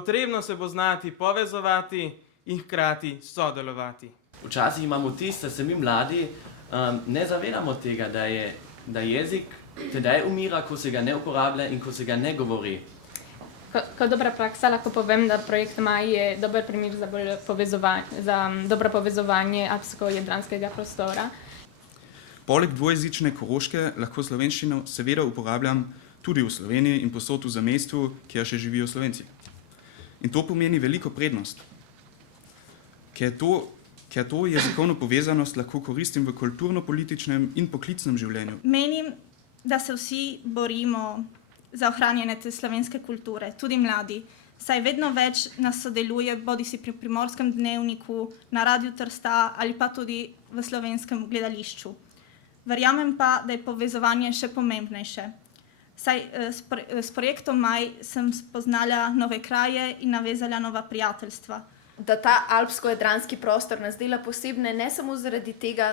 Potrebno se bo znati povezovati in hkrati sodelovati. Včasih imamo vtis, da se mi mladi ne zavedamo tega, da jezik tedaj umira, ko se ga ne uporablja in ko se ga ne govori. Kot dobra praksa lahko povem, da projekt Maj je dober primer za dobro povezovanje alpsko-jadranskega prostora. Poleg dvojezične Koroške lahko slovenščino seveda uporabljam tudi v Sloveniji in povsod v zamejstvu, kjer še živijo Slovenci. In to pomeni veliko prednost, ker to jezikovno povezanost lahko koristim v kulturno-političnem in poklicnem življenju. Menim, da se vsi borimo za ohranjanje te slovenske kulture, tudi mladi, saj vedno več nas sodeluje, bodisi pri Primorskem dnevniku, na Radiu Trsta ali pa tudi v Slovenskem gledališču. Verjamem pa, da je povezovanje še pomembnejše. Saj s projektom Maj sem spoznala nove kraje in navezala nova prijateljstva. Da ta alpsko-jadranski prostor nas dela posebne ne samo zaradi tega,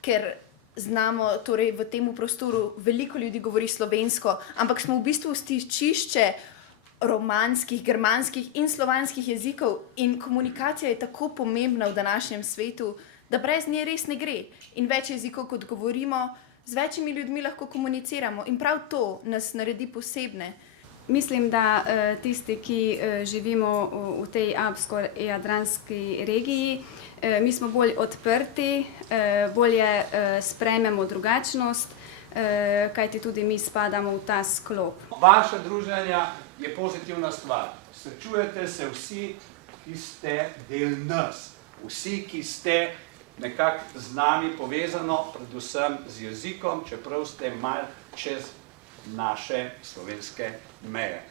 ker znamo, torej v tem prostoru veliko ljudi govori slovensko, ampak smo v bistvu stičišče romanskih, germanskih in slovanskih jezikov in komunikacija je tako pomembna v današnjem svetu, da brez nje res ne gre. In več jezikov, kot govorimo, z večjimi ljudmi lahko komuniciramo in prav to nas naredi posebne. Mislim, da tisti, ki živimo v tej alpsko-jadranski regiji, mi smo bolj odprti, bolje sprejmemo drugačnost, kajti tudi mi spadamo v ta sklop. Vaša druženja je pozitivna stvar. Srečujete se vsi, ki ste del nas. Vsi, ki ste nekako z nami povezano, predvsem z jezikom, čeprav ste malo čez naše slovenske meje.